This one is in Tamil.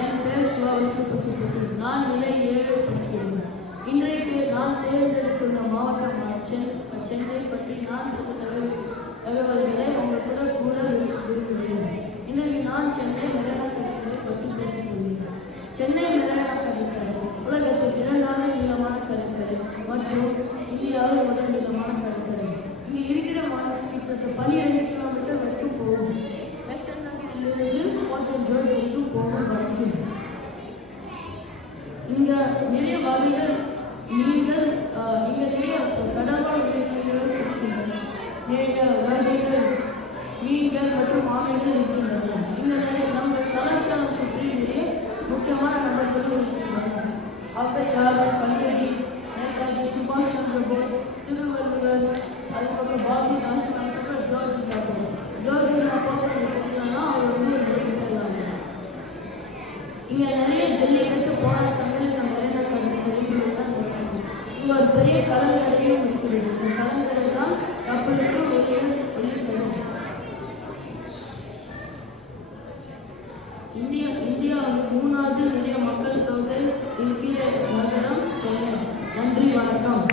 என் பேர் சுவாவிஷ்ணு பசுபதி. நான் நிலை 7 படிக்கிறேன். இன்றைக்கு நான் தேர்ந்தெடுத்துள்ள மாவட்டம் சென்னை பற்றி நான் சில தகவல்களை உங்களுடன் கூற விரும்புகிறேன். இன்றைக்கு நான் சென்னை மெரினா கடற்கரை பற்றி பேசிக் கொள்கிறேன். சென்னை மெரினா கடற்கரை உலகத்தில் 2வது நீளமான கடற்கரை மற்றும் இந்தியாவில் முதல் நீளமான கடற்கரை. இங்கு இருக்கிற மாநிலம் கிட்டத்தட்ட 12 கிலோமீட்டர் வரைக்கும் போகும். வெஸ்டர்ன் நகரிலிருந்து போர்ட் போகும் வரைக்கும். இங்க நிறைய வகைகள் மீன்கள், இங்க நிறைய கடல்வாழ் உயிரினங்கள் இருக்கின்றன. நிறைய வகைகள் மீன்கள் மற்றும் ஆமைகள் இருக்கின்றன. இங்க நிறைய நம்ம கலாச்சாரம் சுற்றி நிறைய முக்கியமான நபர்கள் இருக்கின்றனர். ஔவையார், கல்கி, நேதாஜி சுபாஷ் சந்திர போஸ், திருவள்ளுவர், அதுக்கப்புறம் பாபு நாசர், அதுக்கப்புறம் ஜார்ஜ் டாபர். ஜார்ஜ் டாபர் தெரியும்னா அவர் வந்து ஒரு நடிகர். இங்க நிறைய ஜல்லிக்கட்டு போராட்டங்கள் இந்த மெரினா கடற்கரையில் தான் நடக்கும். இங்க ஒரு பெரிய கலங்கரையும் இருக்கிறது. இந்த கலங்கரை தான் கப்பலுக்கு ஒளி தரும். இந்தியாவில் 3வது நிறைய மக்கள் தொகை இருக்கிற நகரம் சென்னை. நன்றி, வணக்கம்.